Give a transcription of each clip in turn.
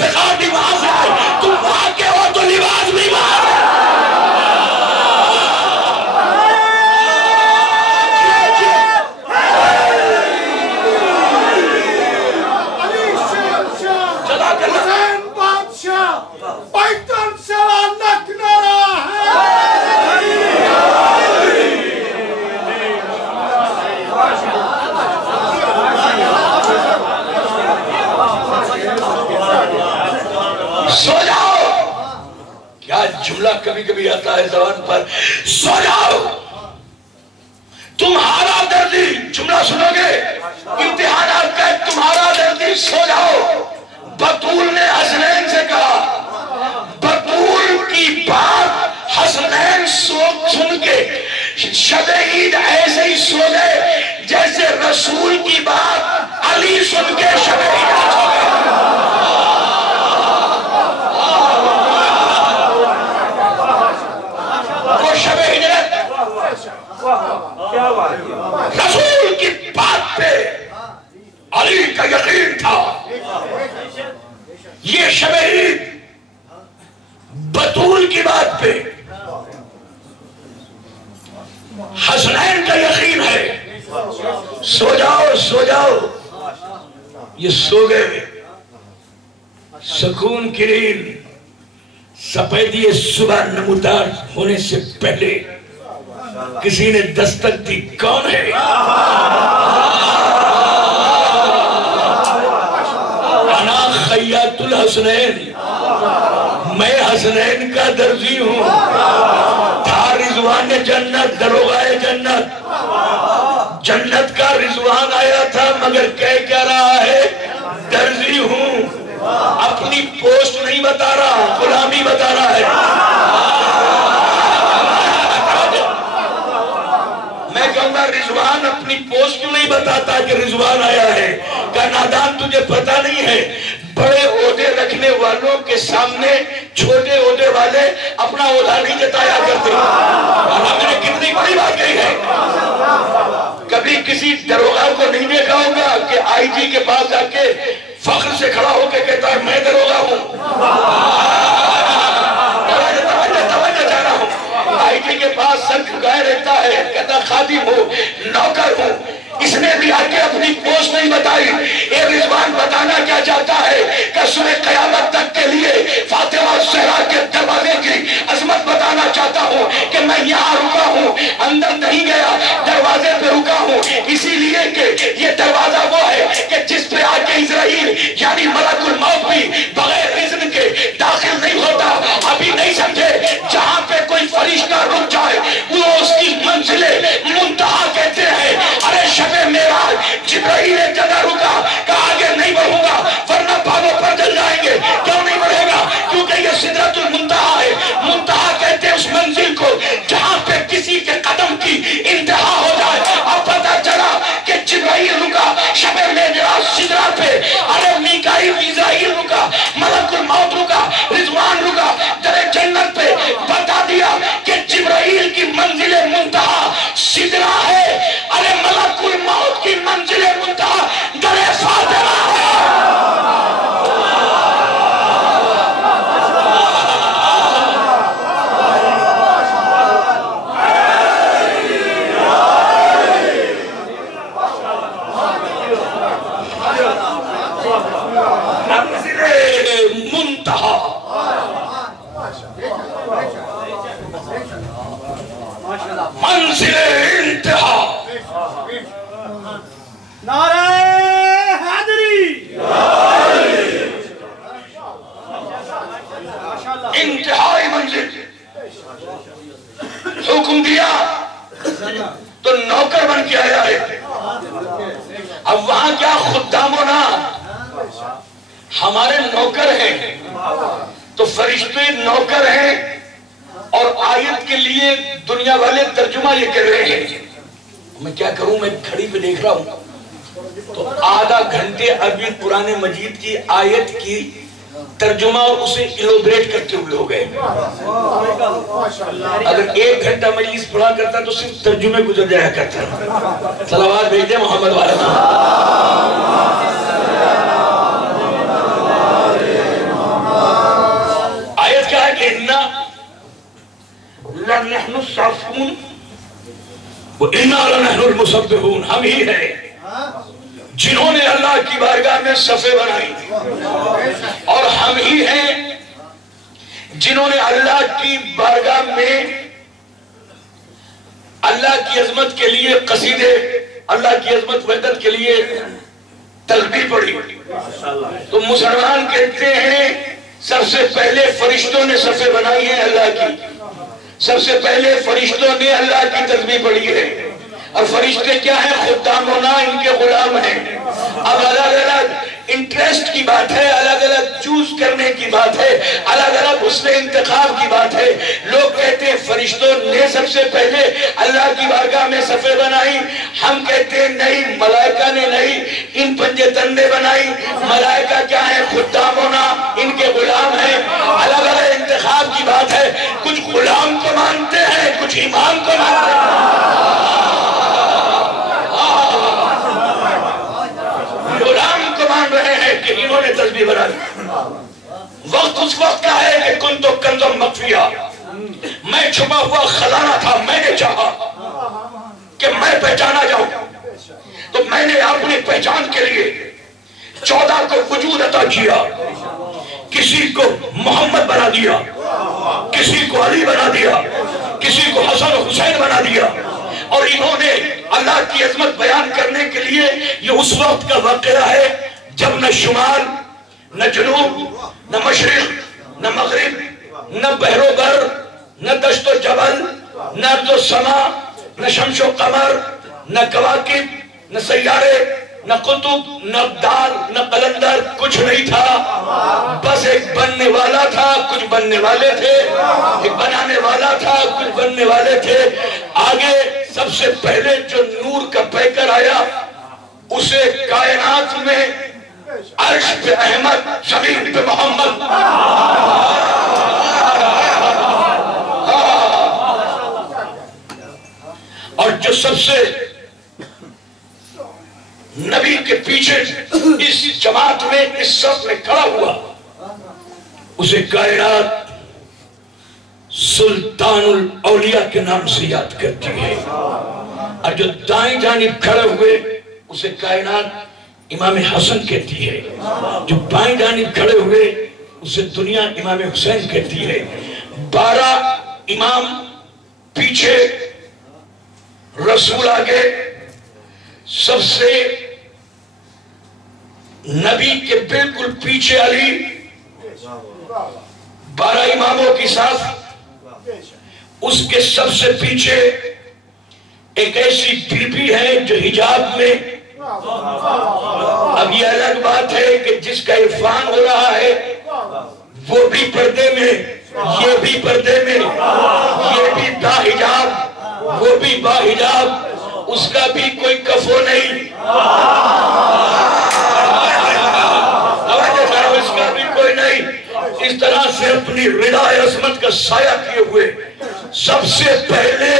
افتخار بھی وہاں سے آئے. تم وہاں کے ہو تو لباس بھی وہاں ہے. سو جاؤ. کیا جملہ کبھی کبھی آتا ہے زبان پر, سو جاؤ. تمہارا دردی, جملہ سنو گے, امتحانات کا تمہارا دردی, سو جاؤ. بطول نے حسنین سے کہا, بطول کی بات حسنین سن کے شب عید ایسے ہی سو گئے جیسے رسول کی بات علی سن کے شب عید سو گئے. رسول کی بات پہ علی کا یقین تھا. یہ شب عید بطول کی بات پہ حسنین کا یقین ہے. سو جاؤ, سو جاؤ. یہ سو گئے. سکون کی نیند, سفیدی صبح نمودار ہونے سے پہلے کسی نے دستک دی. کون ہے؟ انا خیاط الحسنین, میں حسنین کا درزی ہوں. تھا رضوان جنت, دروغہ جنت, جنت کا رضوان آیا تھا مگر کہہ کیا رہا ہے, درزی ہوں. اپنی پوسٹ نہیں بتا رہا, غلامی بتا رہا ہے. میں کہوں گا رضوان اپنی پوسٹ کیوں نہیں بتاتا کہ رضوان آیا ہے؟ کہ نادان تجھے پتہ نہیں ہے, بڑے عہدے رکھنے والوں کے سامنے چھوٹے عہدے والے اپنا عہدہ نہیں جتایا کرتے. ہم نے کتنی بڑی بات کہی ہے. کبھی کسی دروغہ کو نہیں دیکھا ہوگا کہ آئی جی کے پاس جا کے فخر سے کھڑا ہو کے کہتا ہے میں دروغہ ہوں. توجہ چاہنا ہوں. آئی جی کے پاس سر جھکائے رہتا ہے, کہتا خادم ہوں, نوکر ہوں. اس نے بھی آگے اپنی پوسٹ نہیں بتائی. اے رضوان بتانا کیا چاہتا ہے کہ صبح قیامت تک کے لیے فاطمہ زہرا کے دروازے کی عظمت بتانا چاہتا ہوں کہ میں یہاں رکا ہوں, اندر نہیں گیا, دروازے پہ رکا ہوں. اسی لیے کہ یہ دروازہ وہ ہے کہ جس پہ آ کے اسرائیل یعنی ملک الموت بھی بغیر اذن کے داخل نہیں ہوتا. ابھی نہیں سمجھے, جہاں پہ کوئی فرشتہ رک جائے وہ اس کی منزل منتہا کہتے ہیں. ارے شب معراج جبرائیل ایک جگہ رکا کہ آگے نہیں بڑھوں گا ورنہ پاؤں پر جل جائیں گے. کیوں نہیں بڑھے گا؟ کیونکہ یہ سدرۃ المنتہا ہے. منتہا کہتے ہیں اس منزل کو جہاں پہ کسی کے قدم کی انتہا ہو جائے. اب پتہ چلا کہ جبرائیل رکا شب معراج سدرہ پہ, ارے میکائیل اسرائیل رکا, ملک الموت رکا, رضوان رکا در جنت پہ. بتا دیا کہ جبرائیل کی منزل منتہا سدرہ ہے, ارے ملک الموت کی منزل منتہا در فاطمہ ہے. منزل انتہا. نعرہ حیدری, انتہائی منزل. حکم دیا تو نوکر بن کے آیا ہے. اب وہاں کیا خدام ہونا, ہمارے نوکر ہیں تو فرشتے نوکر ہیں. اور آیت کے لیے دنیا والے ترجمہ یہ کر رہے ہیں. میں کیا کروں, میں گھڑی پہ دیکھ رہا ہوں تو آدھا گھنٹے ابھی قرآن مجید کی آیت کی ترجمہ اور اسے ایلوبریٹ کرتے ہوئے ہو گئے. اگر 1 گھنٹہ مجلس پڑھا کرتا تو صرف ترجمے گزر جایا کرتا. صلوات بھیج دیں محمد والا. मुसब्बिहून, वो इन्ना लनहनुल मुसब्बिहून, हम ही हैं जिन्होंने अल्लाह की बारगाह में सफ़े बनाई, और हम ही हैं जिन्होंने अल्लाह की बारगाह में अल्लाह की अजमत के लिए कसीदे, अल्लाह की अजमत वहदत के लिए तस्बीह पढ़ी। तो मुसलमान कहते हैं सबसे पहले फरिश्तों ने सफ़े बनाई है अल्लाह की, सबसे पहले फरिश्तों ने अल्लाह की तस्बीह पढ़ी है। और फरिश्ते क्या है? खुद्दाम होना, इनके गुलाम हैं। अब अलग अलग इंटरेस्ट की बात है, अलग अलग चूज करने की बात है, अलग अलग हुस्न इंतखाब की बात है। लोग कहते हैं फरिश्तों ने सबसे पहले अल्लाह की बारगाह में सफ़े बनाई, हम कहते हैं नहीं, मलाइका ने नहीं, इन पंजतन ने बनाई। मलाइका क्या है? खुद्दाम होना, इनके गुलाम हैं। अलग अलग इंतखाब की बात है, कुछ गुलाम को मानते हैं, कुछ इमाम को मानते हैं। गुलाम को मान रहे हैं कि इन्होंने तस्बीह बना दी। वक्त उस वक्त का है कि कुन तो कंज़म मख्फिया, मैं छुपा हुआ खजाना था, मैंने चाहा कि मैं पहचाना जाऊं, तो मैंने अपनी पहचान के लिए 14 को वजूद अता किया। किसी को मोहम्मद बना दिया, किसी को अली बना दिया, किसी को हसन हुसैन बना दिया। और इन्होंने अल्लाह की अजमत बयान करने के लिए, ये उस वक्त का वाक़या है जब न शुमाल, न जुनूब, न मशरिक, न मगरिब, न बहरोबर, न दश्तो जबल, न अर्ज़ो समा, न शम्शो कमर, न कवाकिब, न सैयारे, न कुतुब, न अब्दाल, न कलंदर, कुछ नहीं था। बस एक बनने वाला था, कुछ बनने वाले थे, एक बनाने वाला था, कुछ बनने वाले थे। आगे सबसे पहले जो नूर का पैकर आया, उसे कायनात में अर्श पे अहमद, जमीन पे मोहम्मद, और जो सबसे नबी के पीछे इस जमात में, इस सफ में खड़ा हुआ, उसे कायनात सुल्तानुल औलिया के नाम से याद करती है। और जो दाएं जानिब खड़े हुए, उसे कायनात इमाम हसन कहती है। जो बाएं जानिब खड़े हुए, उसे दुनिया इमाम हुसैन कहती है। 12 इमाम पीछे, रसूल आगे, सबसे नबी के बिल्कुल पीछे अली, 12 इमामों की साथ, उसके सबसे पीछे एक ऐसी बीबी है जो हिजाब में। अब ये अलग बात है कि जिसका इरफान हो रहा है वो भी पर्दे में, ये भी पर्दे में, ये भी बाहिजाब, वो भी बाहिजाब, उसका भी कोई कफो नहीं, इसका भी कोई नहीं। इस तरह से अपनी रिदा अज़मत का साया किए हुए सबसे पहले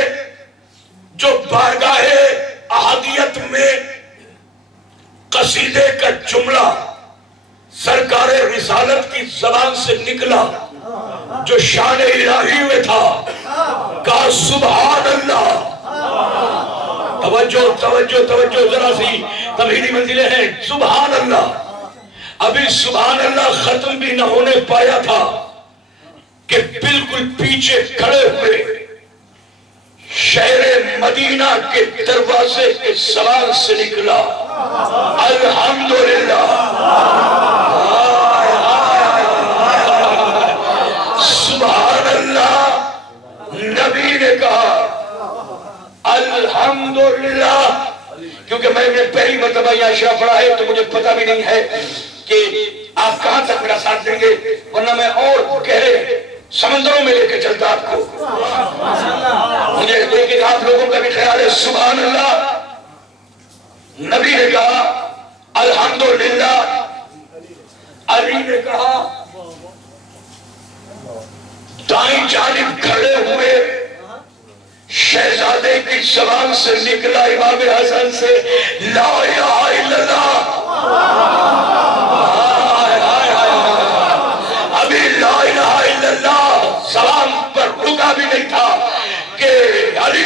जो बारगाहे अहदियत में कसीदे का जुमला सरकारे रिसालत की ज़बान से निकला, जो शान इलाही में था, कहा सुभान अल्लाह। तवज्जो तवज्जो तवज्जो, जरा सी तमहीदी मंजिलें हैं। सुभान अल्लाह। अभी सुभान अल्लाह खत्म भी न होने पाया था कि बिल्कुल पीछे खड़े हुए शहर मदीना के दरवाजे के सवाल से निकला अल्हम्दुलिल्लाह। सुभान अल्लाह। नबी ने कहा अल्हम्दुलिल्लाह। क्योंकि मैंने पहली मरतबा यहाँ शरा पढ़ा है तो मुझे पता भी नहीं है कि आप कहां तक मेरा साथ देंगे, वरना मैं और गहरे समंदरों में लेके चलता आपको। मुझे लेकिन आप लोगों का भी ख्याल है। सुभान अल्लाह। नबी ने कहा अल्हम्दुलिल्लाह। अली ने कहा, दाईं जानिब खड़े हुए शहजादे की ज़बान से निकला इमाम हसन से ला इलाहा इल्लल्लाह। अल्लाह सलाम पर रुका भी नहीं था कि अली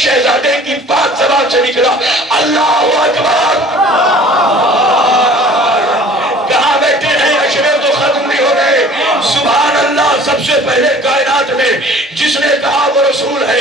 शहजादे की पाक ज़बान से निकला, अल्लाहु अकबर। कहाँ बैठे हैं अशरे तो खत्म भी हो गए। सुभान अल्लाह। सबसे पहले कायनात में जिसने कहा वो रसूल है,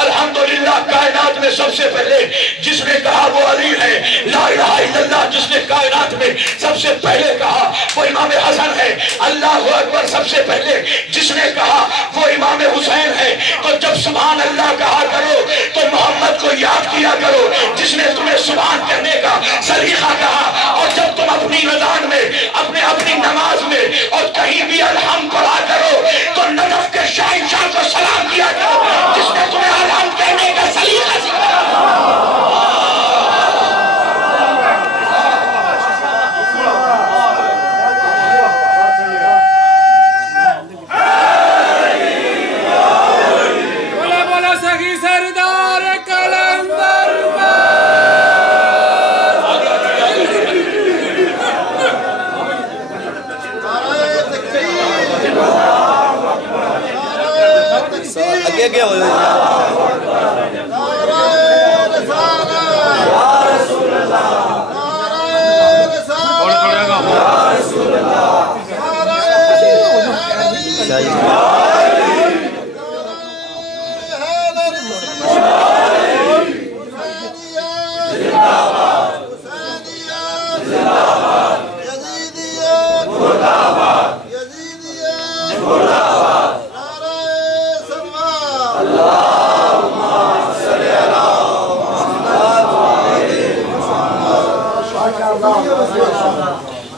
अल्हम्दुलिल्लाह। कायनात में सबसे पहले जिसने कहा वो अली है, ला इलाहा इल्लल्लाह। जिसने कायनात में सबसे पहले कहा वो इमाम हसन है, अल्लाहु अकबर। सबसे पहले जिसने कहा वो इमाम हुसैन है। तो जब सुभान अल्लाह कहा करो तो मोहम्मद को याद किया करो, जिसने तुम्हें सुभान कहने का सलीका कहा। और जब तुम अपनी रज़ान में, अपनी नमाज में और कहीं भी अलहम्द पढ़ा करो तो नजफ के शहंशाह को सलाम किया करो, जिसने तुम्हें अलहम्द कहने का सलीका सिखाया। क्या हो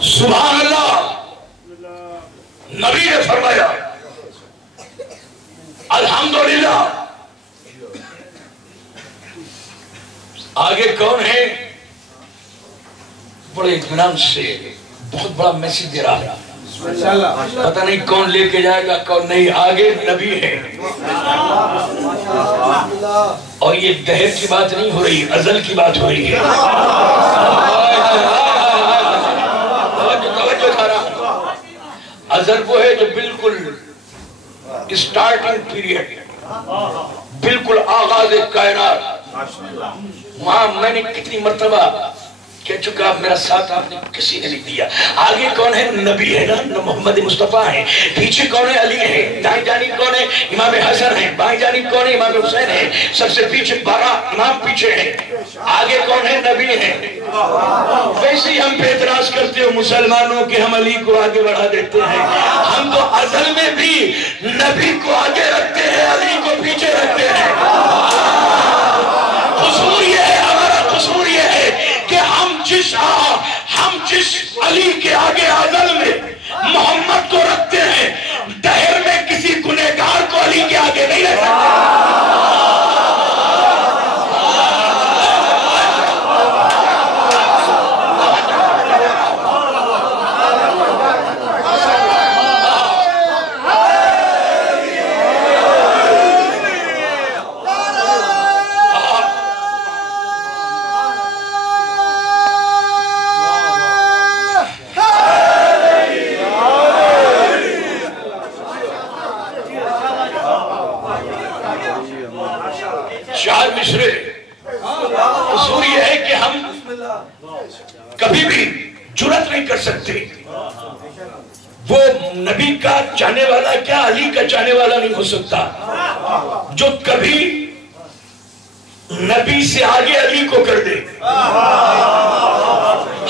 सुभान अल्लाह। नबी ने फरमाया अल्हम्दुलिल्लाह। आगे कौन है? बड़े इत्मीनान से बहुत बड़ा मैसेज दे रहा है। पता नहीं कौन लेके जाएगा कौन नहीं। आगे नबी है। और ये दहर की बात नहीं हो रही, अजल की बात हो रही है। अजल वो है जो बिल्कुल स्टार्टिंग पीरियड, बिल्कुल आगाज कायनात। वहां मैंने कितनी मर्तबा कह चुका, मेरा साथ आपने किसी ने नहीं दिया। आगे कौन है? नबी है ना, मोहम्मद मुस्तफा है। पीछे कौन है? अली है। दाएं जानिब कौन है? इमाम हसन है। बाएं जानिब कौन है? इमाम हुसैन है। सबसे पीछे 12 इमाम पीछे हैं। आगे कौन है? नबी है। वैसे ही हम पे एतराज करते हो मुसलमानों के, हम अली को आगे बढ़ा देते हैं। हम तो असल में भी नबी को आगे रखते हैं, अली को पीछे रखते हैं। कसूर ये है, हमारा कसूर ये है कि हम जिस अली के आगे अज़ल में मोहम्मद को रखते हैं, दहर में किसी गुनहगार को अली के आगे नहीं रख सकते। चार मिसरे। कसूर यह है कि हम कभी भी जुर्रत नहीं कर सकते। वो नबी का चाहने वाला क्या अली का चाहने वाला नहीं हो सकता जो कभी नबी से आगे अली को कर दे।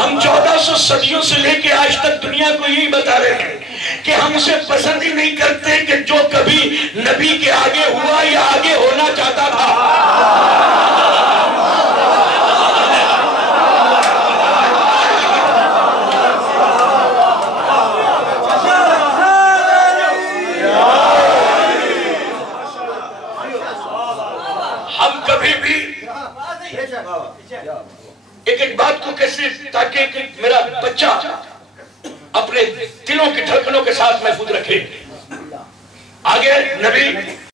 हम 1400 सदियों से लेके आज तक दुनिया को यही बता रहे हैं कि हम उसे पसंद ही नहीं करते कि जो कभी नबी के आगे हुआ या आगे होना चाहता था। हम कभी भी एक बात को कैसे, ताकि मेरा बच्चा अपने दिलों की धड़कनों के साथ महफूज रखे। आगे नबी